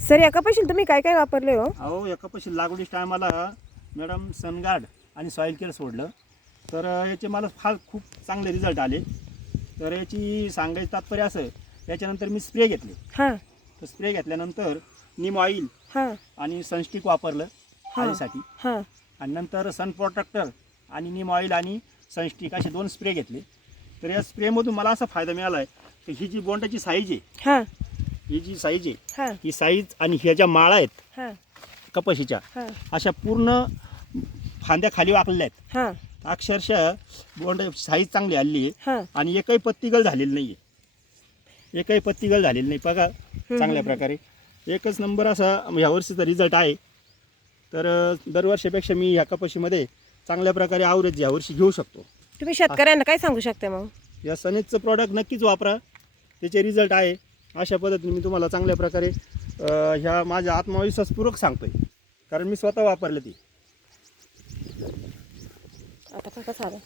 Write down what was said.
Sir या कपाशीला तुम्ही काय काय वापरले हो? अहो या कपाशी लागवडीस टायमाला मॅडम सनगार्ड आणि सॉईल केअर सोडलं तर याचे मला खूप चांगले रिझल्ट आले. तर याची सांगायचं तात्पर्य असं, त्याच्यानंतर मी स्प्रे घेतले. हां तर स्प्रे घेतल्यानंतर नीम ऑइल हां आणि सनस्टिक वापरलं हां आळीसाठी, हां आणि नंतर सन प्रोटेक्टर आणि नीम ऑइल आणि सनस्टिक असे 2 स्प्रे घेतले. तर या स्प्रेमधून मला असा फायदा मिळाला आहे की ही जी बोंडाची साईज आहे, हां ही जी साईज आहे, हां ही साईज आणि ह्या ज्या माळा आहेत हां कपाशीच्या, हां अशा पूर्ण फांद्या खाली वाकलेल्या आहेत. हां अक्षरशः बोंड साईज चांगली आलेली आहे हां आणि एकही पत्तीगळ झालेली नाही आहे. एकही पत्तीगळ झालेली नाही बघा चांगल्या प्रकारे. एकच नंबर असा ह्या वर्षीचा रिझल्ट आहे. तर दरवर्षीपेक्षा मी ह्या कपाशीमध्ये चांगल्या प्रकारे ॲव्हरेज यावर्षी घेऊ शकतो. तुम्ही शेतकऱ्यांना काय सांगू शकता मग? या सनेजचं प्रॉडक्ट नक्कीच वापरा, त्याचे रिझल्ट आहे. अशा पद्धतीने मी तुम्हाला चांगल्या प्रकारे ह्या माझ्या आत्मविश्वासपूर्वक सांगतो आहे, कारण मी स्वतः वापरलं ती. आता कसं झालं?